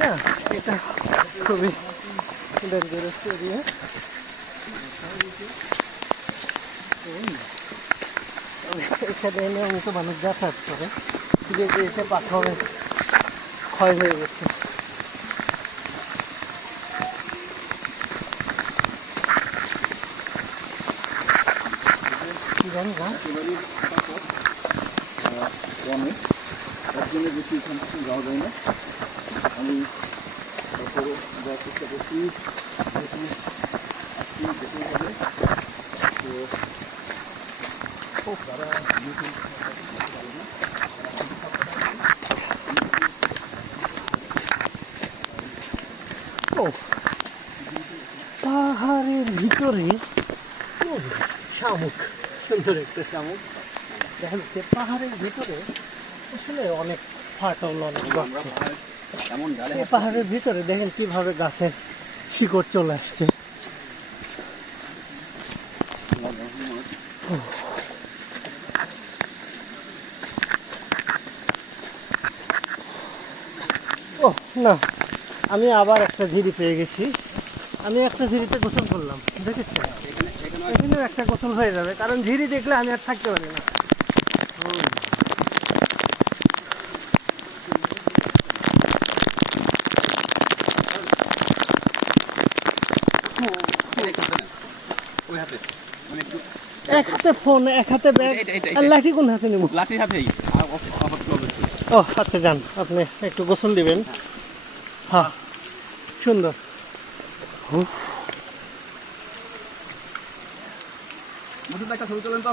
না এটা খুবই ডেঞ্জারাস এরিয়া। এখানে নিয়মিত মানুষ যাতায়াত করে, যে যেতে পাথরে ক্ষয় হয়ে গেছে। কি জানি না একজনের বেশি এখান থেকে যাওয়া যায় না। আমি তারপরে যাওয়ার চেষ্টা করছি, যেতে হবে। তো তারা পাহাড়ের ভিতরে শামুক, সুন্দর একটা শামুক দেখা যাচ্ছে পাহাড়ের ভিতরে। আসলে অনেক ফাটল, অনেক গর্ত। এই পাহাড়ের ভিতরে দেখেন কিভাবে গাছের শিকড় চলে আসছে। ও না, আমি আবার একটা ঝিরি পেয়ে গেছি। আমি একটা ঝিরিতে গোসল করলাম, দেখেছেন? এখানেও একটা গোসল হয়ে যাবে, কারণ ঝিরি দেখলে আমি আর থাকতে পারি না। এক হাতে ফোন, এক হাতে ব্যাগ, আর লাঠি কোন হাতে নেব? লাঠি হাতেই। ও আচ্ছা, যান, আপনি একটু গোসল দিবেন। হ্যাঁ, সুন্দর। একটা ছবি তোলেন তো।